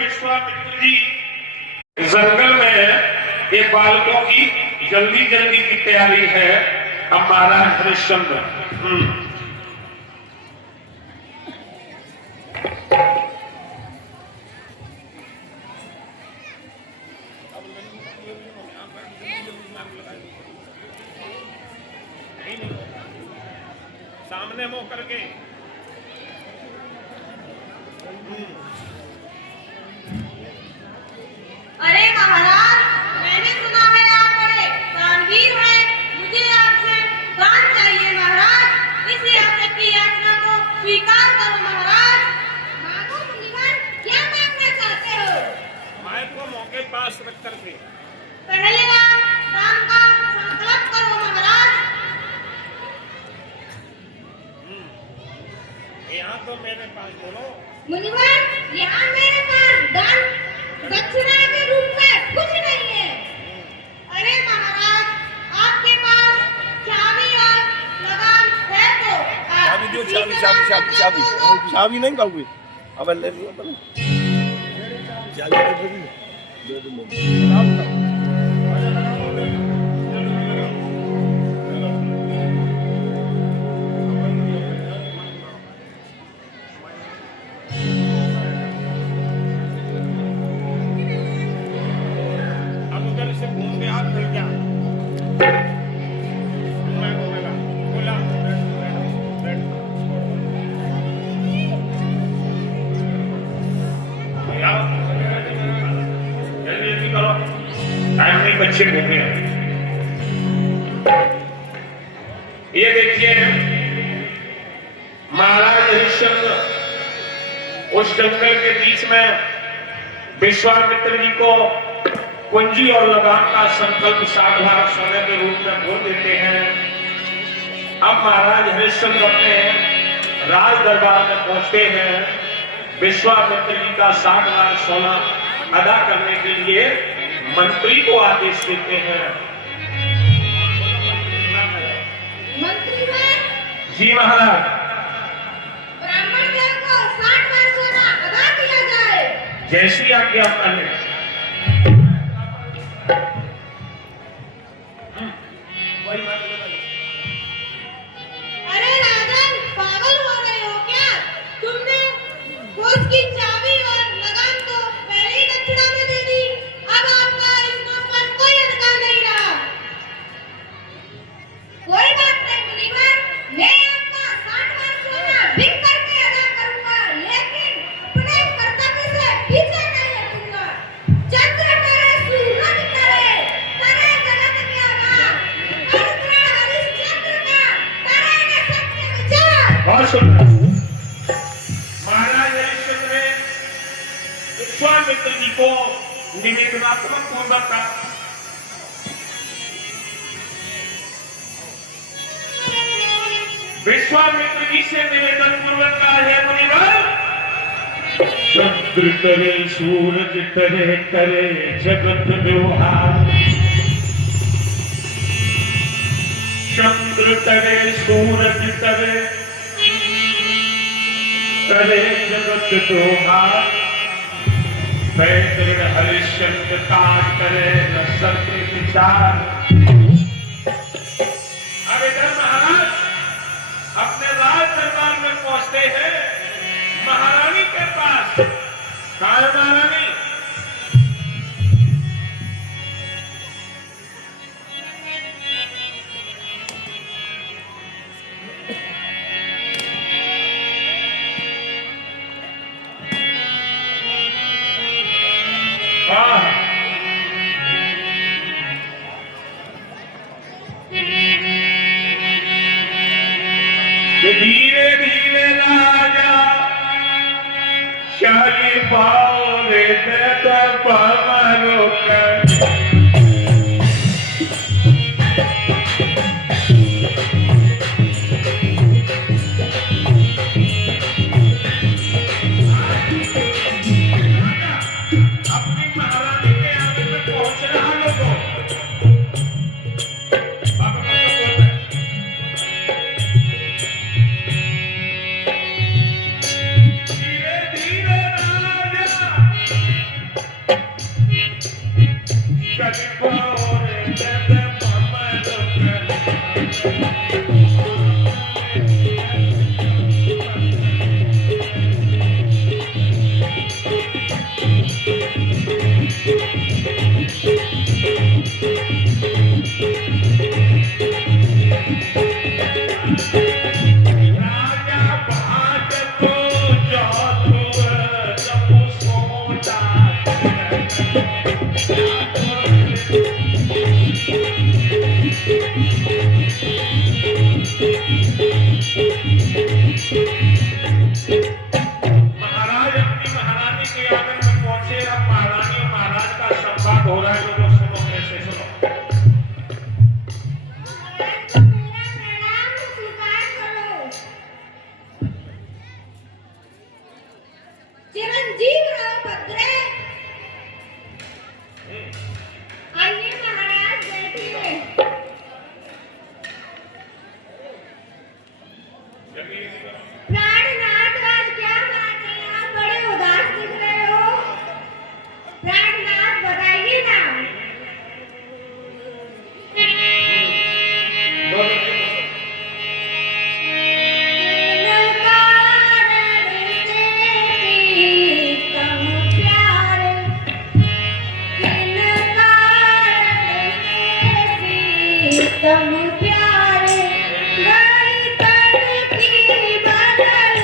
विश्वामित्र जी जंगल में ये बालकों की जल्दी जल्दी की तैयारी है। अब महाराज हरिश्चंद्र सामने मुंह करके अरे महाराज, मैंने सुना है आप बड़े दानवीर हैं। मुझे आपसे दान चाहिए महाराज। इस याचक की याचना को स्वीकार करो महाराज। मांगो मुनिवर, क्या मांगना चाहते हो? माय को मौके पास रख करके पहले आप दान का संकल्प करो महाराज। यहाँ तो मेरे पास बोलो मुनिवर, यहाँ मेरे पास दान दक्षिणा के रूप में कुछ नहीं है। अरे महाराज, आपके पास चाबी और लगाम है तो चाबी दो, चाबी नहीं पाओगे। अब ले लियो बोलो चाबी तो दे दो। बच्चे घूमे। ये देखिए महाराज हरिश्चंद्र उस जंगल के बीच में विश्वामित्र जी को कुंजी और लगाम का संकल्प 7 लाख सोने के रूप में बोल देते हैं। अब महाराज हरिश्चंद्र अपने राज दरबार में पहुंचते हैं। विश्वामित्र जी का 7 लाख सोना अदा करने के लिए मंत्री को आदेश देते हैं। मंत्री हैं? जी महाराज। ब्राह्मण देव को 60 लाख सोना अदा किया जाए। जैसी आज्ञा करें। अरे राजन, पागल हो रहे हो क्या? तुमने कोष की चाबी और लगाम तो पहले ही दक्षिणा में दे दी। अब आपका इसमें पर कोई अधिकार नहीं रहा। कोई बात नहीं मुनिवर, मैं आपका 60 लाख सोना बिक करके अदा करूंगा, लेकिन अपने कर्तव्य से पीछे नहीं हटूंगा। चंद्र करे, सूरज करे, करे जगत के आधार। हरिश्चंद्र का करेंगे सत्य विचार। और सुनना महाराज हरिश्चंद्र ने विश्वामित्र जी को निवेदनात्मक पूर्वक का विश्वामित्र जी से निवेदन पूर्वक का है मुनिवर। चंद्र करे सूरज करे, करे जगत व्यवहार। चंद्र करे सूरज करे, करे जगत व्यवहार। पैतृ हरिश्चंद्र का करे न सत्य विचार। अब इधर महाराज अपने राज दरबार में पहुंचते हैं। महारानी के पास कहा महारानी? हाँ ये धीरे धीरे राजा शाही पाओ रे पवनो कर अपनी महारानी के आगे में पहुंच रहा लोगों बाबा बोलते हैं धीरे धीरे राजा शरीफा और जैसे राजा बाज तो जादू जब सोता महाराज अपनी महारानी के आंगन में पहुंचे। अब महारानी और महाराज का संवाद हो रहा है। लोगों सुनो, कैसे सुनो। महाराज को मेरा प्रणाम स्वीकार करो। चिरंजीव रहो भद्रे। आइए महाराज बैठिए। प्राणनाथ आज क्या बात है, आप बड़े उदास दिख रहे हो। प्राणनाथ बताइए ना। तुम प्यारे गई तन की बदल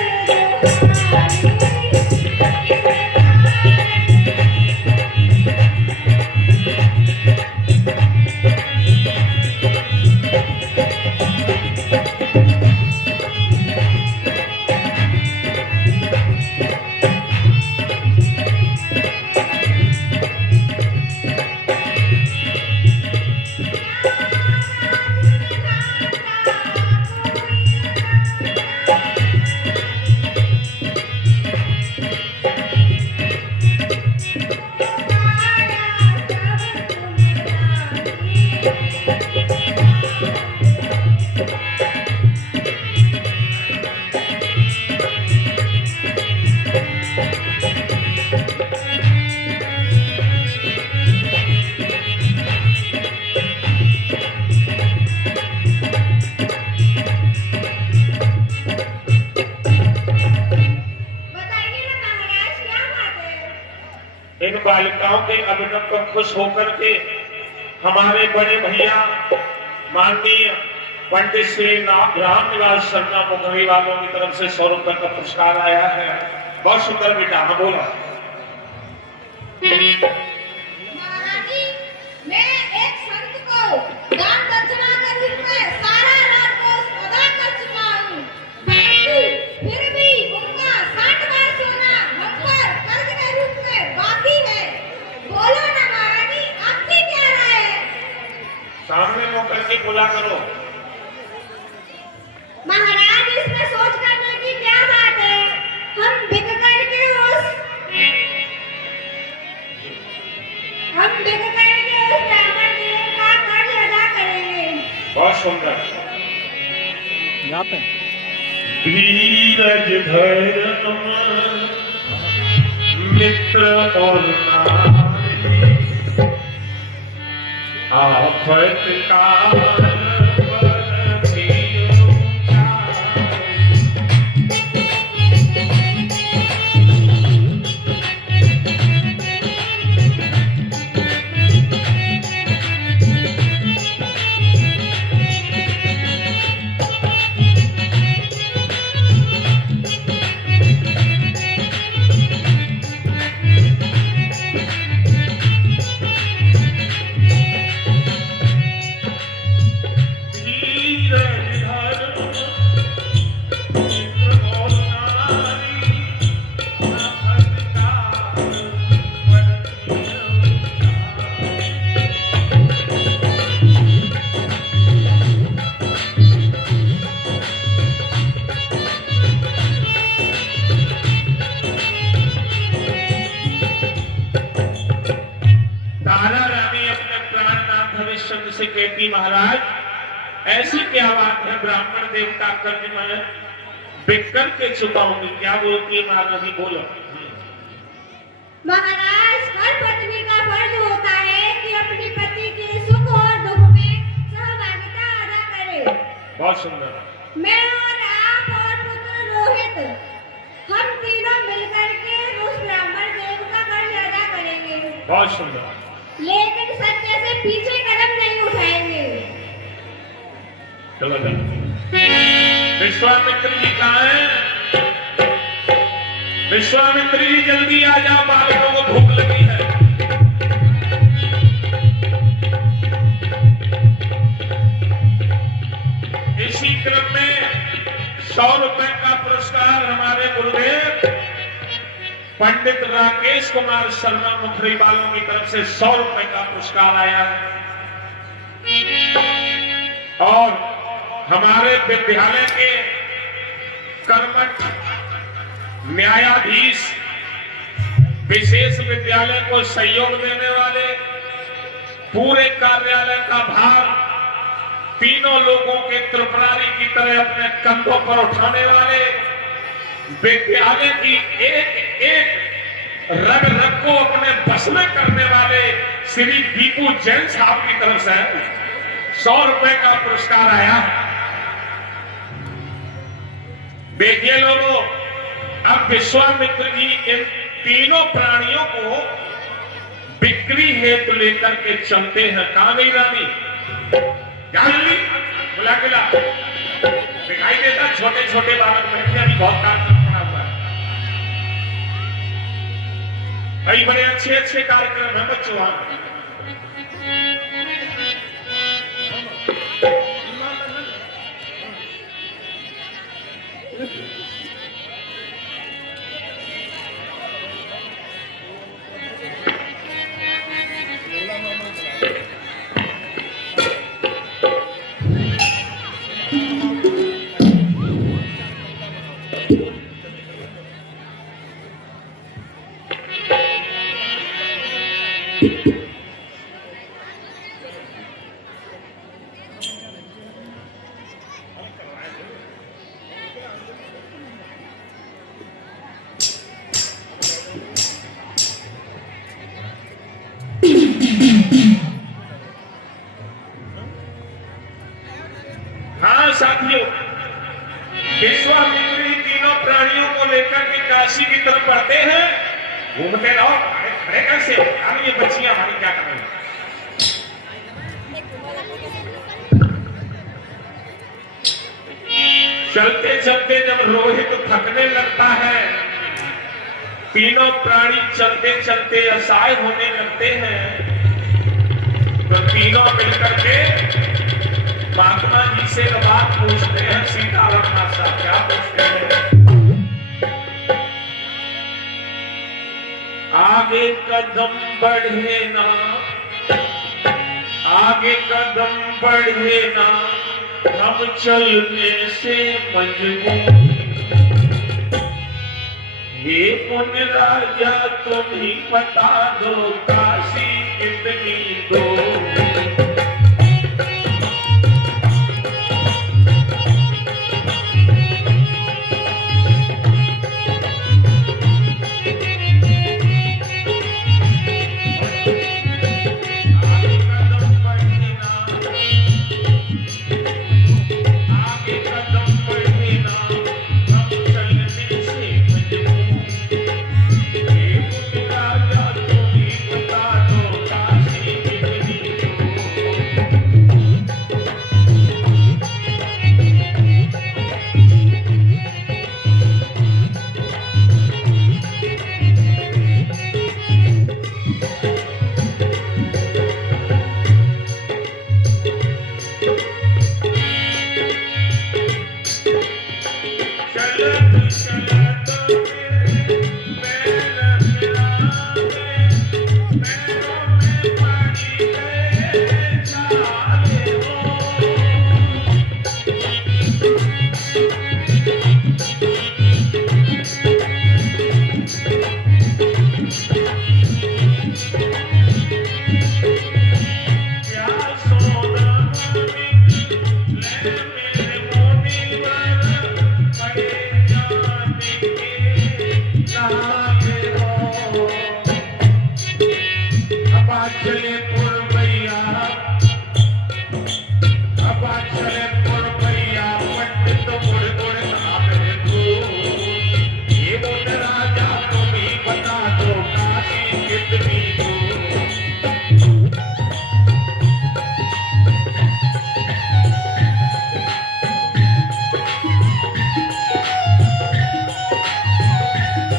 इन बालिकाओं के अभिनव पर खुश होकर के हमारे बड़े भैया माननीय पंडित श्री रामनिवास शर्मा मुखरी वालों की तरफ से 100 रुपए का पुरस्कार आया है। बहुत सुंदर बेटा। हाँ बोलो। महारानी, मैं एक संत को दान दक्षिणा के रूप में सारा राजकोष अदा कर चुका हूँ। फिर भी उनका 60 बार सोना हम पर कर्ज के रूप में बाकी है। बोलो ना महारानी, आपकी क्या राय है? सामने मुंह करके बोला करो। महाराज, इसमें सोच करने की क्या बात है। हम बिक करके उस ब्राह्मण देव का कर्ज अदा करेंगे। बहुत सुंदर। यहाँ पे धीरज धैर्य मित्र और नारी आफत काल से कहती, महाराज ऐसी क्या बात है, ब्राह्मण देवता कर्ज में बिक करके चुकाऊंगी। क्या बोलती है महारानी, बोलो। महाराज, हर पत्नी का फर्ज होता है कि अपनी पति के सुख और दुख में सहभागिता अदा करे। बहुत सुंदर। मैं और आप और पुत्र रोहित, हम तीनों मिलकर के उस ब्राह्मण देव का कर्ज अदा करेंगे। बहुत सुंदर। लेकिन सत्य से पीछे कदम नहीं उठाएंगे। चलो चलो। विश्वामित्र जी कहाँ हैं? विश्वामित्र जी जल्दी आ जाओ, बालकों को भूख लगी है। इसी क्रम में 100 रुपए का पुरस्कार हमारे गुरुदेव पंडित राकेश कुमार शर्मा मुखरी वालों की तरफ से 100 रुपए का पुरस्कार आया है। और हमारे विद्यालय के कर्मठ न्यायाधीश, विशेष विद्यालय को सहयोग देने वाले, पूरे कार्यालय का भार तीनों लोगों के त्रिपुरारी की तरह अपने कंधों पर उठाने वाले, विद्यालय की एक एक रग रग को अपने बस में करने वाले श्री दीपू जैन साहब की तरफ से 100 रुपए का पुरस्कार आया। देखिए लोगों, अब विश्वामित्र जी इन तीनों प्राणियों को बिक्री हेतु लेकर के चलते हैं। कहां गई रानी? जल्दी बुला के ला। दिखाई देता छोटे छोटे बालक बच्चे, अभी बहुत काम पड़ा हुआ है। कई बड़े अच्छे अच्छे कार्यक्रम है बच्चों वहां। हाँ साथियों, विश्वामित्र जी तीनों प्राणियों को लेकर के काशी की तरफ बढ़ते हैं। घूमते रहो, खड़े कैसे हो? ये बच्चियां हमारी क्या कर रही हैं? चलते चलते जब रोहित थकने लगता है, तीनों प्राणी चलते चलते असहाय होने लगते हैं, तो तीनों मिलकर के महात्मा जी से बात पूछते हैं। सीताराम माता क्या पूछते हैं? आगे कदम बढ़े ना, आगे कदम बढ़े ना, हम चलने से मजबूर। ये पुण्य राजा तुम ही बता दो, काशी कितनी दूर। चले पुरवैया, अब चले पुरवैया, पंडित मुड़ मुड़ आवे तू। ये बोल राजा तुम ही बता दो काशी कितनी दूर।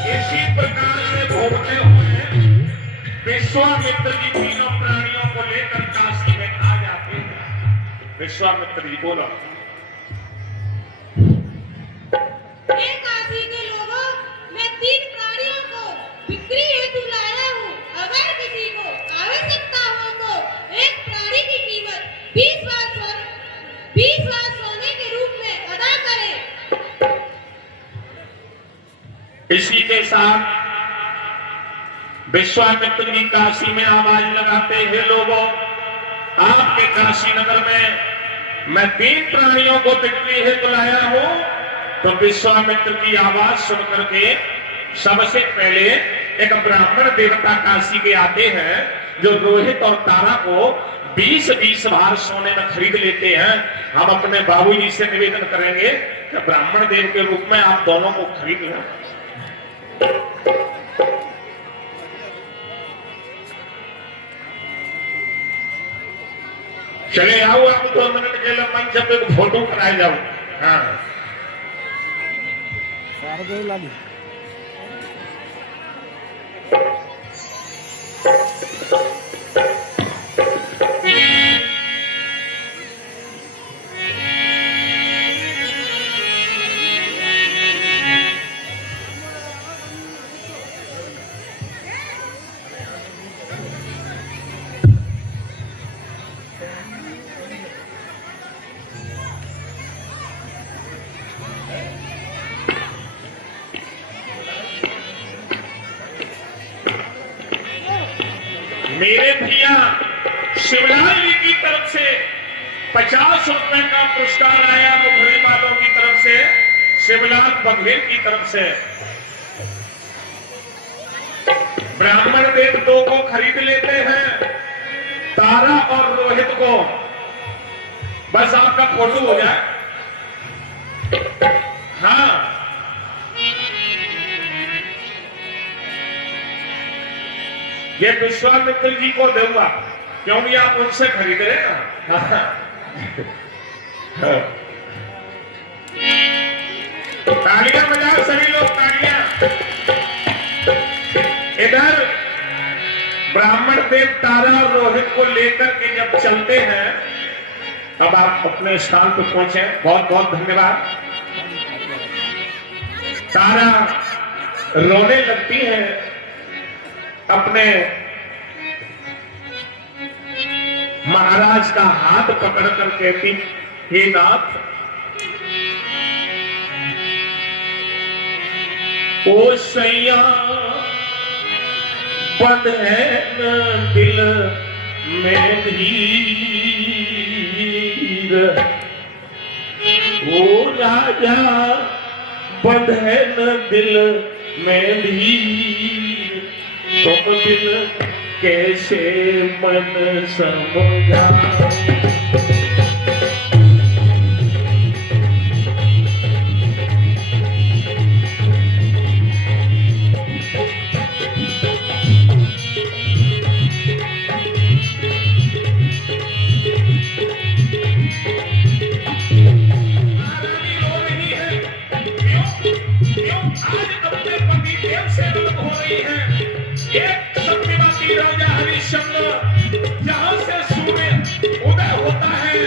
इसी प्रकार से घूमते हुए विश्वामित्र जी तीनों प्राणियों को लेकर काशी में आ जाते हैं। विश्वामित्र जी बोलो। हे काशी के लोगों, मैं 3 प्राणियों को बिक्री हेतु लाया हूँ। अगर किसी को आवश्यकता हो तो एक प्राणी की कीमत 20 वार सोने के रूप में अदा करें। इसी के साथ विश्वामित्र जी काशी में आवाज लगाते हैं, लोगों आपके काशी नगर में मैं 3 प्राणियों को बिक्री हेतु लाया हूं। तो विश्वामित्र की आवाज सुन करके सबसे पहले एक ब्राह्मण देवता काशी के आते हैं, जो रोहित और तारा को 20-20 भार सोने में खरीद लेते हैं। हम अपने बाबूजी से निवेदन करेंगे कि ब्राह्मण देव के रूप में आप दोनों को खरीद लें। चले आओ, आप 2 मिनट के लिए मंच पे फोटो कराए जाओ। हाँ सारे लागी मेरे भैया शिवलाल जी की तरफ से 50 रुपए का पुरस्कार आया, मुखरी वालों की तरफ से, शिवलाल बघेल की तरफ से। ब्राह्मण देव 2 को खरीद लेते हैं, तारा और रोहित को। बस आपका फोटो हो जाए। हाँ ये विश्वामित्र जी को दूंगा, क्योंकि आप उनसे खरीद रहे ना। तालियां बजाओ सभी लोग, तालियां। इधर ब्राह्मण देव तारा और रोहित को लेकर के जब चलते हैं, अब आप अपने स्थान पर पहुंचे, बहुत बहुत धन्यवाद। तारा रोने लगती है, अपने महाराज का हाथ पकड़कर कहती, हे नाथ, ओ सैया बंद है न दिल में धीर, ओ राजा बंद है न दिल में धीर, तुम बिन कैसे मन समझाऊं। जहां से सूर्य उदय होता है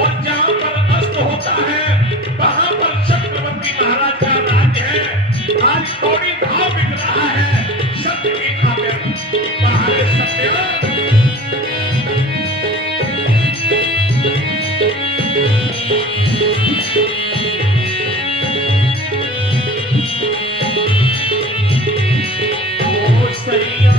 और जहां पर अस्त होता है, वहां पर चक्रवर्ती महाराज का राज्य है। आज थोड़ी भाव बिक रहा है सत्य की खातिर। बाहर सत्य ओ सैया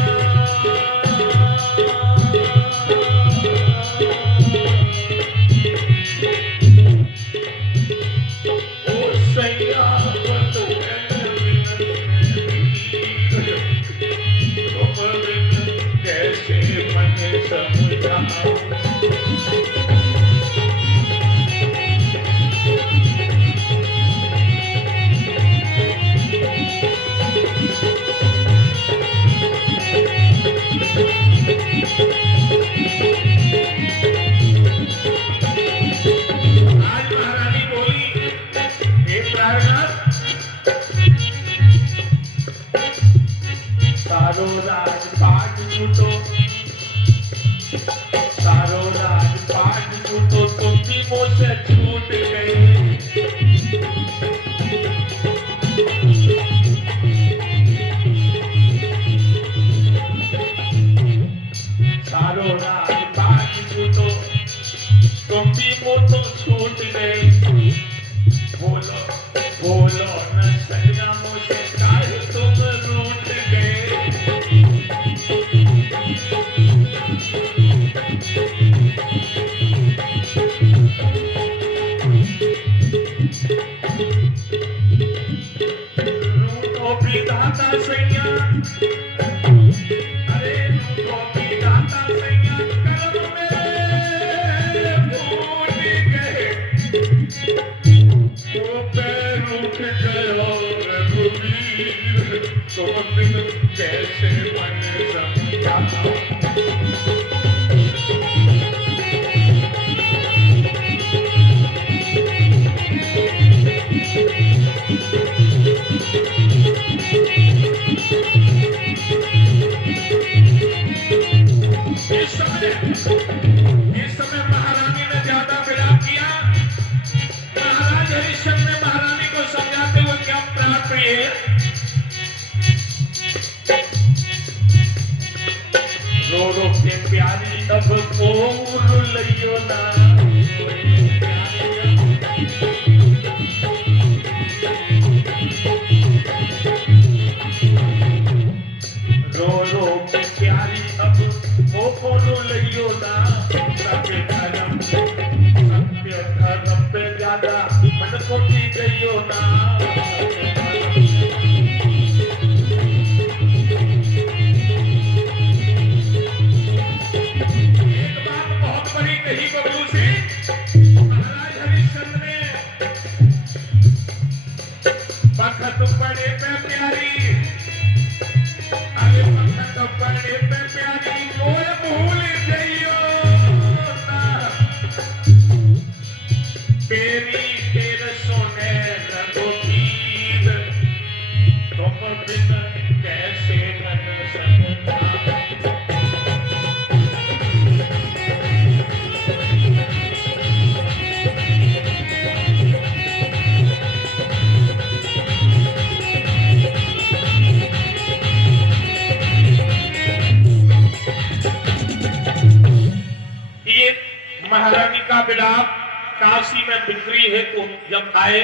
सारो राजपाट छूटो, सारो राजपाट छूटो, तुम भी मुझसे छूट गए। सारो राजपाट छूटो, तुम भी मुझसे छूट गए। बोलो बोलो न सजना मुझसे काहे तुम रूठ गए। रूठो विधाता सैया, अरे रूठो विधाता सैया, कलम मेरे फूट गए। वो पैर उठ गया रघुवीर, तुम बिन कैसे मन समझा। इस समय महारानी ने ज्यादा विलाप किया। महाराज हरिश्चंद्र ने महारानी को समझाते हुए क्या प्राप्त है। रो रो के प्यारी अब मोर लियो ना, रो रो के प्यारी अब मोर लियो ना। सत्य धर्म पे ज्यादा मन को दी गई ना। एक बात बहुत बड़ी कही बबलू सिंह। महाराज हरिश्चंद्र ने बखत पड़े पे प्यारी, अरे बखत पड़े पे प्यारी मोर भूल गइयो ना। तेरी तेर सोने रघुवीर, तुम बिन कैसे मन समझा। ये महारानी का विलाप काशी में बिक्री हेतु जब आए,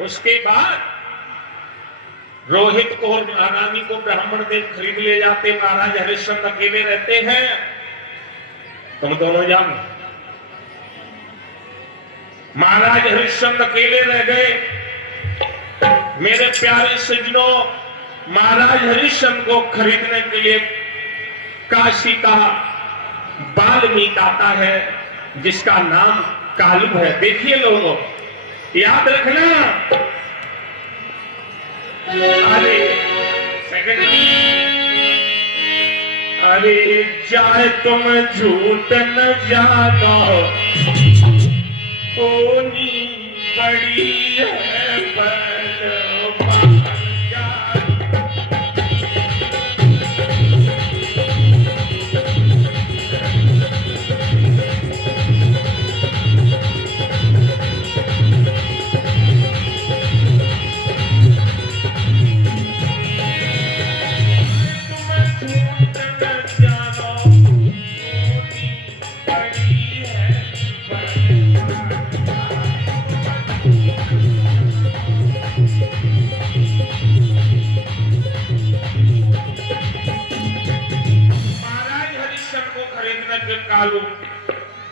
उसके बाद रोहित को और महारानी को ब्राह्मण देव खरीद ले जाते। महाराज हरिश्चंद्र अकेले रहते हैं। तुम दोनों जानो, महाराज हरिश्चंद्र अकेले रह गए। मेरे प्यारे सज्जनों, महाराज हरिश्चंद्र को खरीदने के लिए काशी का वाल्मीकि आता है, जिसका नाम कालू है। देखिए लोगों, याद रखना। अरे अरे चाहे तुम झूठ न जानो, होनी बड़ी है बलवान जान।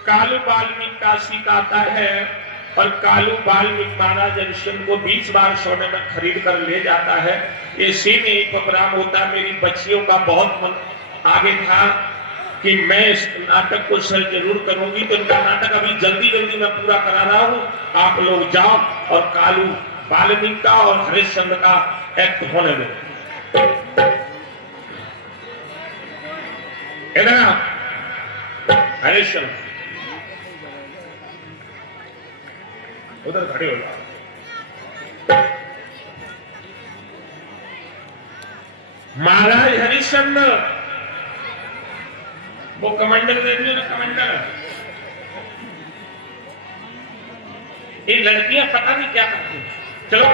कालू वाल्मीकि काशी का आता है और कालू वाल्मीकि महाराज हरिश्चंद्र को 20 बार सोने में खरीद कर ले जाता है। ये सीन एक प्रोग्राम होता है। मेरी बच्चियों का बहुत मन आगे था कि मैं इस नाटक को सर जरूर करूंगी, तो इनका नाटक अभी जल्दी जल्दी मैं पूरा करा रहा हूं। आप लोग जाओ और कालू वाल्मीकि का और हरिश्चंद्र का एक्ट होने दो। इधर हरिश्चंद्र उधर खड़े हो जाओ। महाराज हरिश्चंद्र, वो कमांडर देख लो ना, कमांडर। ये लड़कियां पता नहीं क्या करती। चलो,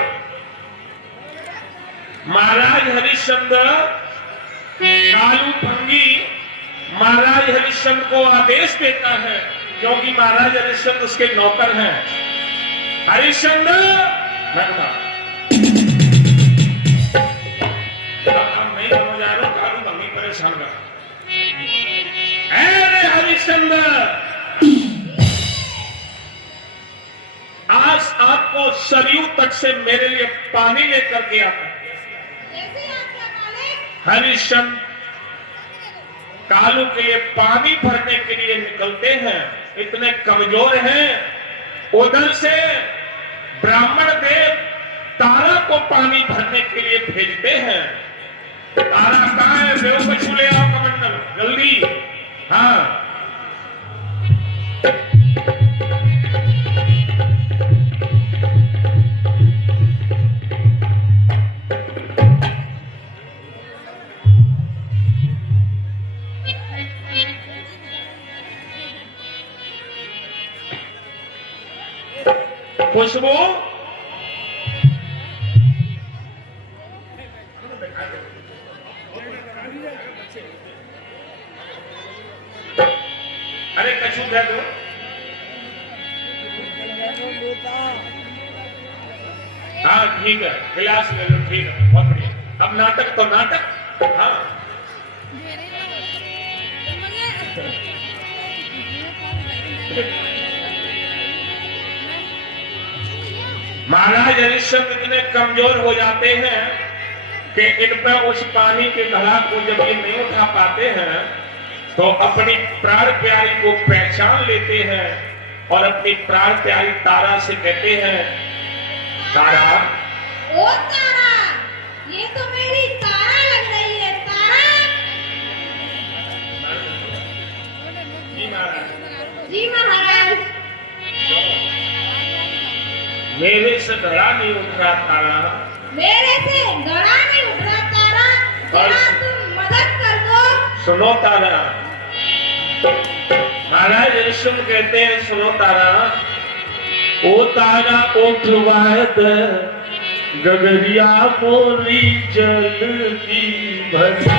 महाराज हरिश्चंद्र कालू भंगी महाराज हरिश्चंद्र को आदेश देता है, क्योंकि महाराज हरिश्चंद्र उसके नौकर हैं। हरिश्चंद्र अब नहीं समझ आ रहा, कालू भंगी परेशान कर। अरे हरिश्चंद्र, आज आपको सरयू तट से मेरे लिए पानी लेकर के आता है। हरिश्चंद्र कालू के लिए पानी भरने के लिए निकलते हैं, इतने कमजोर हैं। उधर से ब्राह्मण देव तारा को पानी भरने के लिए भेजते हैं। तारा कहाँ है? देव को ले आओ कमंडल, जल्दी। हाँ, खुशबू, अरे कछू दे दो। हाँ ठीक है, गिलास ले लो, ठीक है, बहुत बढ़िया। अब नाटक तो नाटक। हाँ, महाराज हरिश्चंद्र इतने कमजोर हो जाते हैं कि इन पर उस पानी के घड़ा को जब ये नहीं उठा पाते हैं, तो अपनी प्राण प्यारी को पहचान लेते हैं और अपनी प्राण प्यारी तारा से कहते हैं, तारा, ओ तारा, ये तो मेरी तारा लग रही है। तारा जी महाराज। जी महाराज। मेरे से घड़ा नहीं उठ रहा तारा, मेरे से घड़ा नहीं उठ रहा तारा, जरा तुम मदद कर दो। सुनो तारा। महाराज हरिश्चंद्र कहते हैं, सुनो तारा, ओ तारा उठवाद गगरिया मोरी जल की भरी।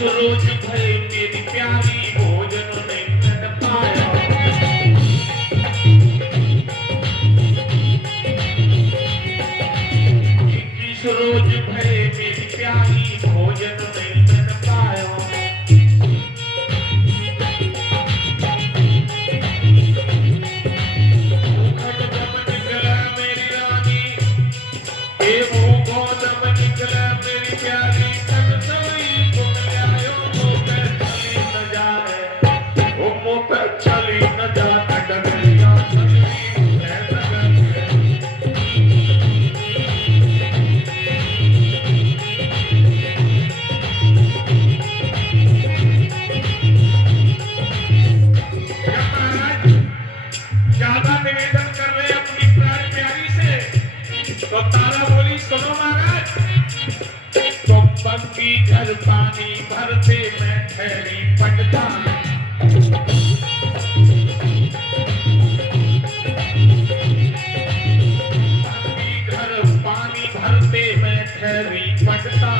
रोज भरे मेरी प्यारी भोजन नहीं कर पाया। रोज भरे मेरी प्यारी भोजन नहीं कर पाया। निकला मेरी रानी, वो गौतम निकला मेरी प्यारी। चली न जाता डगरिया तो तारा बोली सुनो महाराज, तो पंक्ति घर पानी भरते मैं ठहरी पटता, घर पानी भरते मैं ठहरी पटता,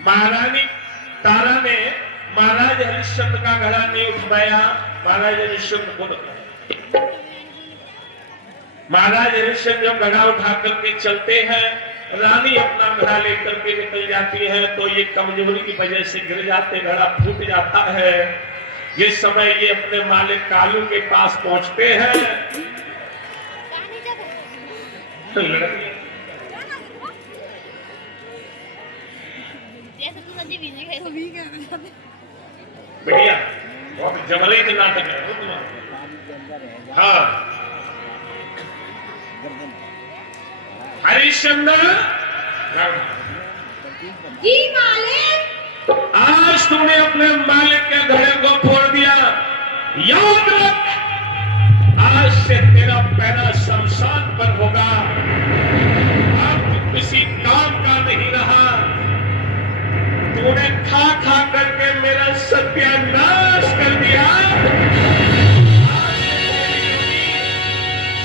महारानी तारा ने महाराज हरिश्चंद्र का घड़ा नहीं उठवाया। महाराज हरिश्चंद्र खुद महाराज हरिश्चंद्र जब घड़ा उठा करके चलते हैं, रानी अपना घड़ा लेकर के निकल जाती है, तो ये कमजोरी की वजह से गिर जाते, घड़ा फूट जाता है। जिस समय ये अपने मालिक कालू के पास पहुंचते हैं, बढ़िया बहुत जबरदस्त नाटक है। हाँ हरिश्चंद्र जी मालिक, आज तुमने अपने मालिक के घड़े को फोड़ दिया, याद रख आज से तेरा पैरा शमशान पर होगा, अब किसी काम का नहीं रहा। तूने खा खा करके मेरा सत्यानाश कर दिया, आज से तेरी ड्यूटी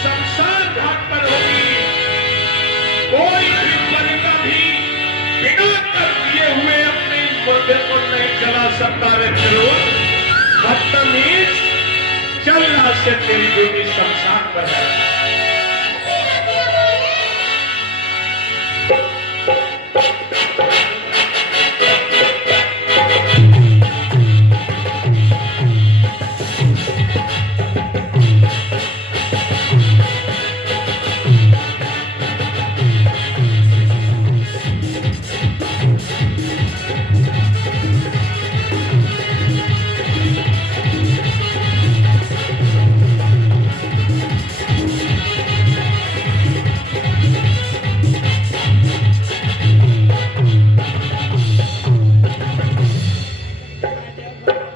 शमशान घाट पर होगी। कोई भी बलिका भी बिना कर दिए हुए अपने मुर्दे को नहीं चला सकता रे। चलो बदतमीज, चल आज से तेरी ड्यूटी शमशान पर है।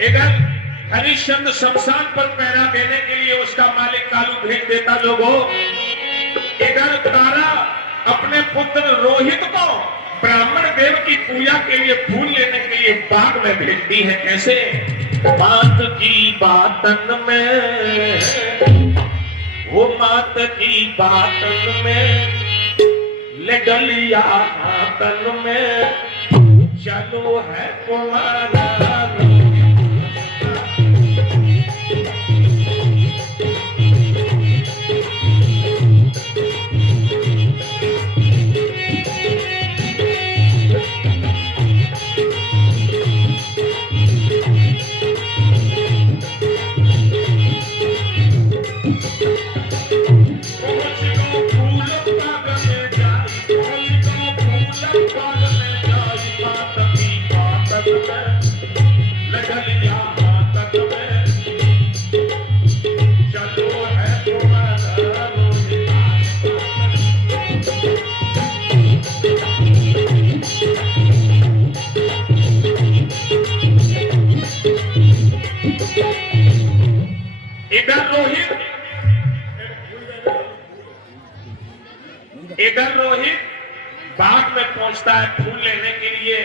इधर हरिश्चंद्र शमशान पर पहरा देने के लिए उसका मालिक कालू भेज देता लोगों। इधर तारा अपने पुत्र रोहित को ब्राह्मण देव की पूजा के लिए फूल लेने के लिए बाग में भेजती है। कैसे? बात की बातन में, वो मात की बातन में, ले डलिया हाथन में, चलो है कुमारा। इधर रोहित बाग में पहुंचता है फूल लेने के लिए।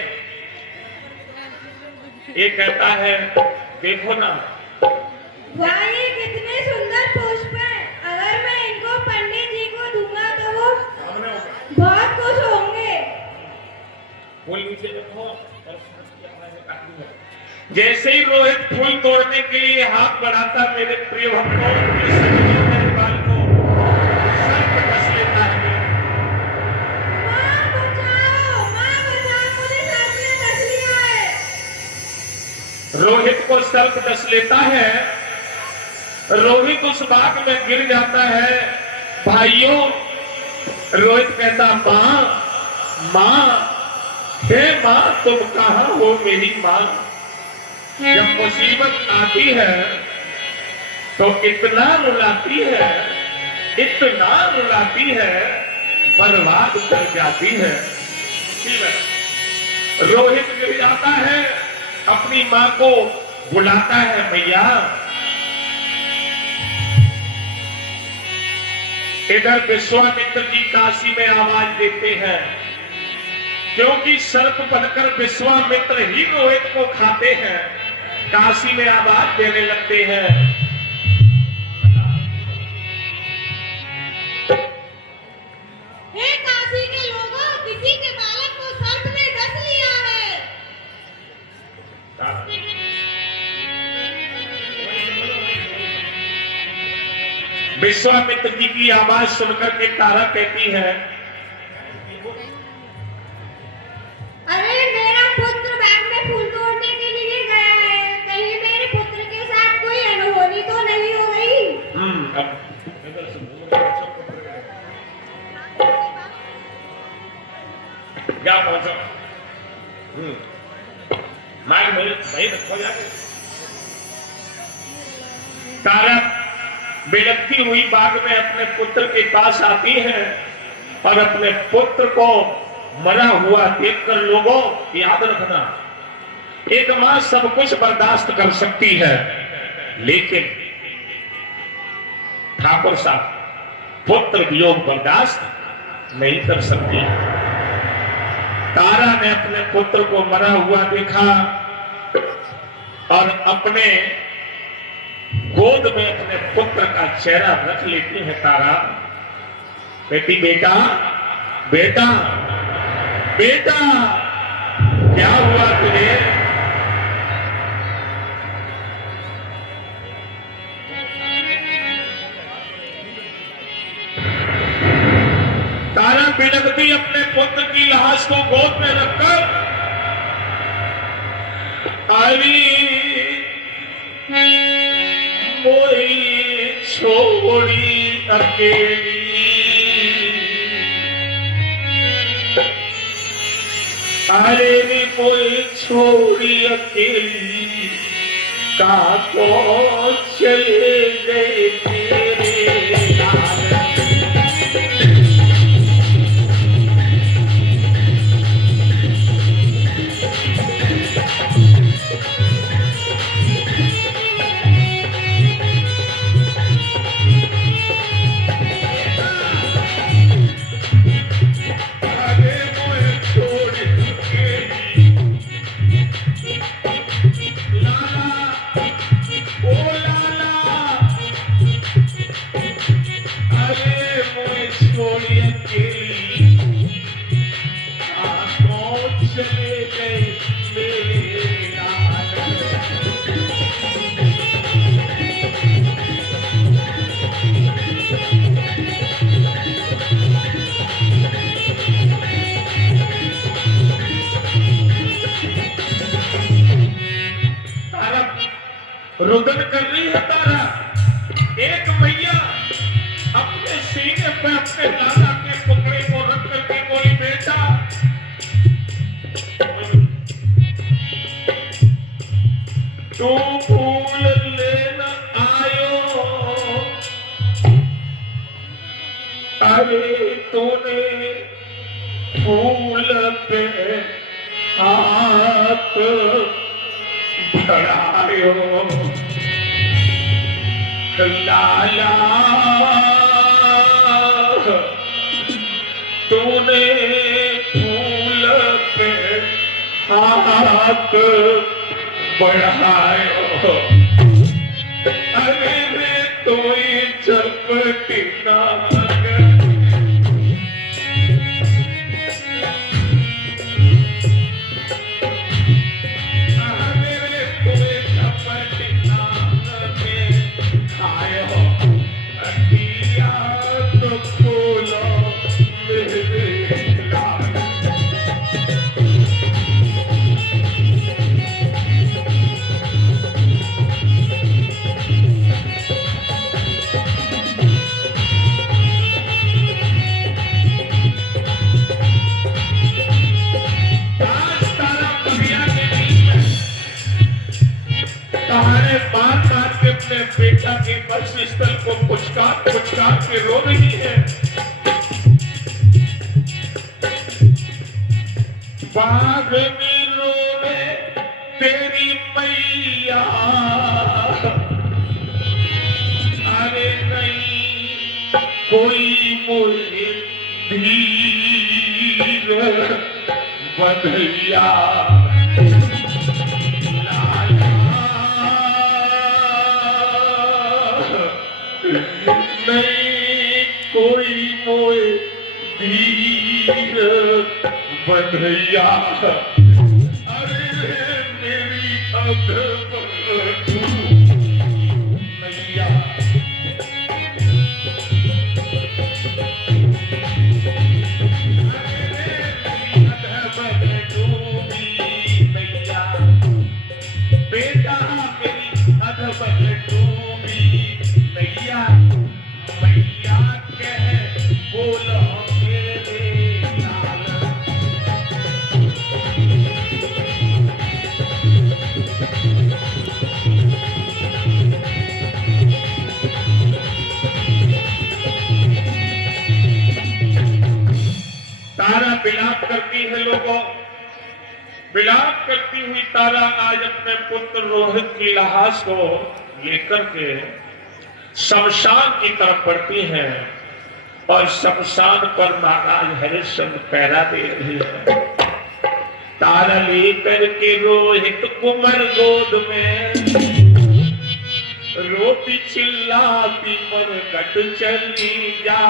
ये कहता है देखो ना, वाह ये कितने सुंदर पुष्प हैं। अगर मैं इनको पंडित जी को दूंगा तो वो बहुत खुश होंगे। फूल नीचे रखो। जैसे ही रोहित फूल तोड़ने के लिए हाथ बढ़ाता, मेरे प्रिय भक्तों, मेरे बाल को सर पे कस लेता है। माँ बचाओ, मुझे सांप ने डस लिया है। रोहित को सर्प डस लेता है। रोहित उस बाग में गिर जाता है। भाइयों, रोहित कहता, मां मां, हे मां, तुम कहां हो मेरी मां? जब मुसीबत आती है तो इतना रुलाती है, इतना रुलाती है, बर्बाद कर जाती है। रोहित गिर जाता है, अपनी मां को बुलाता है, मैया। इधर विश्वामित्र जी काशी में आवाज देते हैं, क्योंकि सर्प बनकर विश्वामित्र ही रोहित को खाते हैं। काशी में आवाज देने लगते हैं, हे काशी के लोगों, किसी के बालक को सर्प ने डस लिया है। विश्वामित्र जी की आवाज सुनकर के तारा कहती है, अरे मेरा पुत्र बाग में फूल तोड़ने के लिए गया है, कहीं मेरे पुत्र के साथ कोई अनहोनी तो नहीं हो गई? क्या पहुंचो, माइक सही रखो जाके। तारा बिलखती हुई बाग में अपने पुत्र के पास आती है और अपने पुत्र को मरा हुआ देखकर, लोगों याद रखना, एक मां सब कुछ बर्दाश्त कर सकती है, लेकिन ठाकुर साहब पुत्र वियोग बर्दाश्त नहीं कर सकती। तारा ने अपने पुत्र को मरा हुआ देखा और अपने गोद में अपने पुत्र का चेहरा रख लेती है। तारा बेटी, बेटा बेटा बेटा, क्या हुआ तुझे? तारा बिलखती अपने पुत्र की लाश को गोद में रखकर, मोई छोड़ी अकेली, अरे मोई छोड़ी अकेली, का तो चले गए तेरे लाल। रुदन कर रही है तारा। एक मैया अपने सीने पे अपने लाला के टुकड़े को रख करके बोली, बेटा तू फूल लेना आयो, अरे तूने फूल पे हाथ बढ़ायो, लाला तूने फूल पे हाथ बढ़ायो, अरे रे तो चपटी ना कहानी मार मार के अपने बेटा के बस स्थल को पुचकार के रो रही है। बाग में रोवे तेरी मैया, अरे नहीं कोई मुझे धीर बंधैया, नहीं कोई मोए धीर बंधैया, अरे मेरी नैया। बेटा मेरी अधबल डूबी नैया, मैया कह बोलो मेरे लाल। तारा विलाप करती है लोगों, विलाप करती हुई तारा आज अपने पुत्र रोहित की लाश को लेकर के शमशान की तरफ बढ़ती है और शमशान पर महाराज हरिश्चंद्र पहरा दे रहे हैं। तारा लेकर के रोहित कुमर गोद में रोती चिल्लाती पर कट चली जा।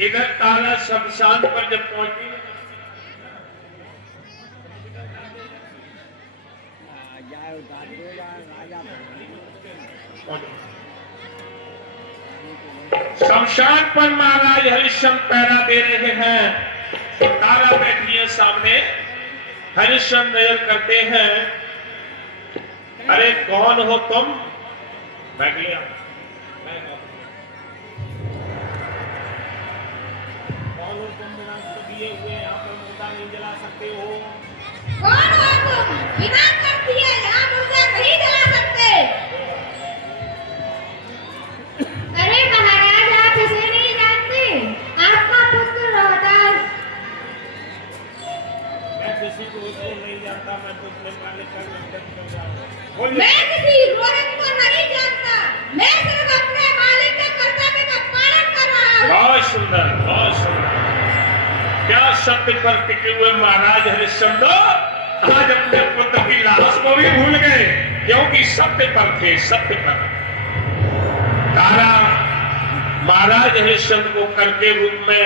इधर तारा शमशान पर जब पहुंची शमशान पर महाराज हरिश्चंद्र पहरा दे रहे हैं। तारा बैठी है सामने, हरिश्चंद्र नजर करते हैं, अरे कौन हो तुम? बैठ लिया। कौन हो तुम? बिना दिए हुए यहाँ पर मुर्दा नहीं जला सकते हो। कौन हो तुम? बिना कर दिए यहाँ मुर्दा नहीं जला सकते। अरे महाराज, आप इसे नहीं जानते, आपका पुत्र रोहतास। मैं किसी को नहीं जानता, मैं तो अपने मालिक का नमस्कार कर रहा हूँ। मैं किसी रोहित को नहीं जानता, मैं सिर्फ अपने मालिक के कर्तव्य का पालन कर रहा हूँ। बहुत सुंदर, बहुत सुंदर। क्या सत्य पर टिके हुए महाराज हरिश्चंद्र आज अपने पुत्र की लाश को भी भूल गए, क्योंकि सत्य पर थे, सत्य पर। तारा महाराज हरिश्चंद्र को करके रूप में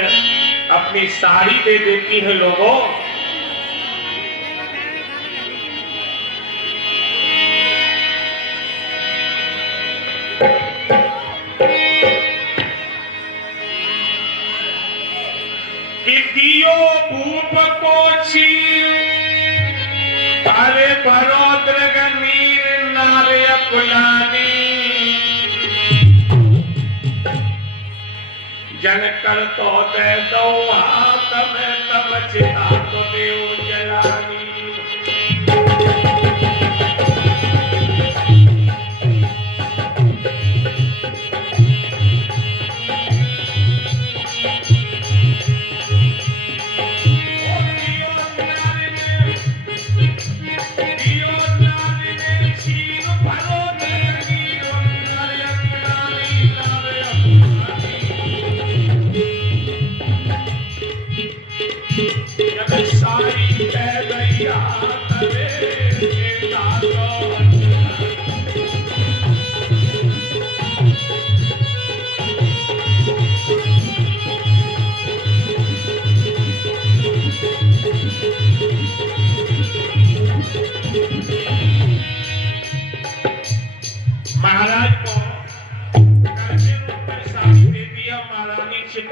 अपनी साड़ी दे देती है लोगों। कि दियो भूप को चीर, अरे भरोद्र गनीर नारे कुलानी, जन कर तो दे दो हाथ में तब चिता तो देव जलानी।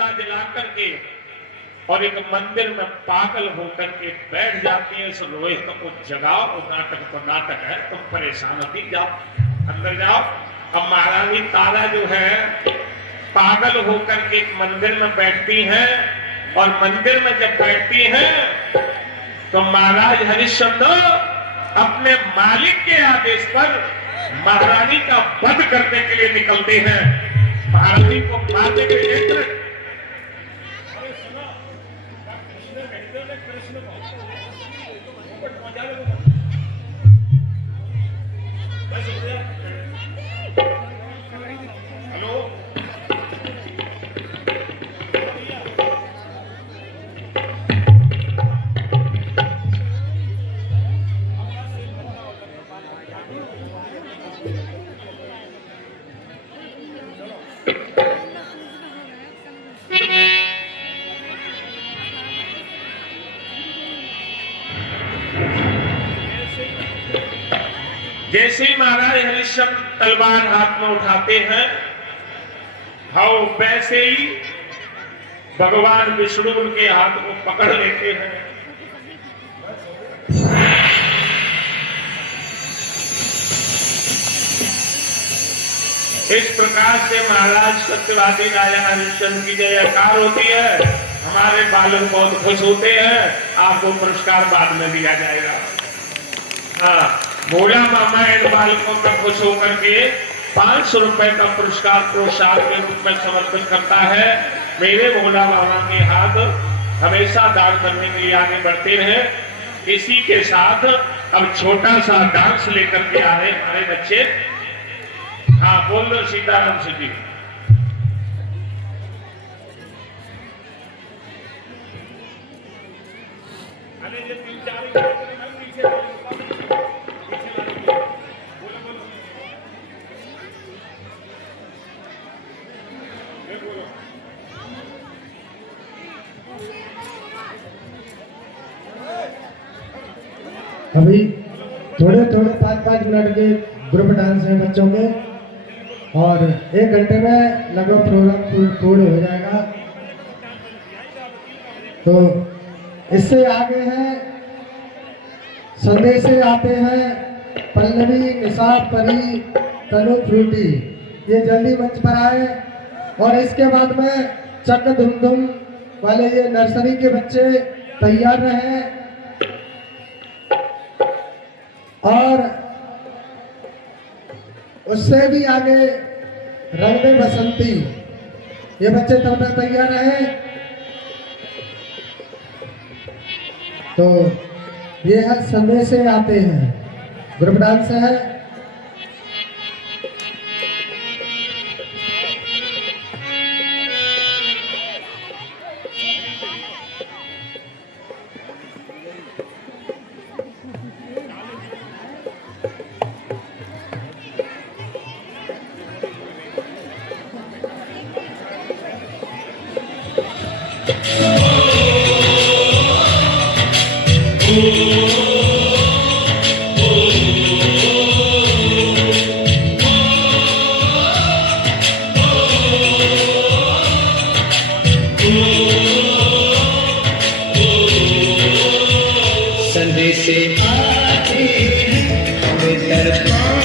चिता जला करके और एक मंदिर में पागल होकर के बैठ जाती है। इस रोहित को जगाओ, नाटक है, तुम परेशान होती, जाओ अंदर जाओ। अब महारानी तारा जो है पागल होकर के एक मंदिर में बैठती हैं, और मंदिर में जब बैठती हैं तो महाराज हरिश्चंद्र अपने मालिक के आदेश पर महारानी का वध करने के लिए निकलते हैं। महारानी को मारने के लिए हेलो, जैसे ही महाराज हरिश्चंद्र तलवार हाथ में उठाते हैं, हाँ वैसे ही भगवान विष्णु उनके हाथ को पकड़ लेते हैं। इस प्रकार से महाराज सत्यवादी राजा हरिश्चंद्र की जयकार होती है। हमारे बालक बहुत खुश होते हैं। आपको पुरस्कार बाद में दिया जाएगा। हाँ, भोला मामा इन बालकों का खुश होकर के 500 रुपए का पुरस्कार प्रोत्साहन के रूप में समर्पित करता है। मेरे भोला मामा के हाथ हमेशा दान करने के लिए आगे बढ़ते रहे। इसी के साथ अब छोटा सा डांस लेकर के आ रहे हमारे बच्चे। हाँ, बोल दो सीताराम से जी। अभी थोड़े थोड़े 5-5 मिनट के ग्रुप डांस है बच्चों के, और 1 घंटे में लगभग प्रोग्राम पूर्ण हो जाएगा। तो इससे आगे है संदेशे आते हैं पल्लवी, निशाद, परी, तनु, फ्रूटी। ये जल्दी मंच पर आए। और इसके बाद में चक धुम धुम वाले ये नर्सरी के बच्चे तैयार रहे। और उससे भी आगे रंग में बसंती, ये बच्चे तब तक तैयार रहे। तो ये है संदेशे आते हैं, ग्रुप डांस है। Oh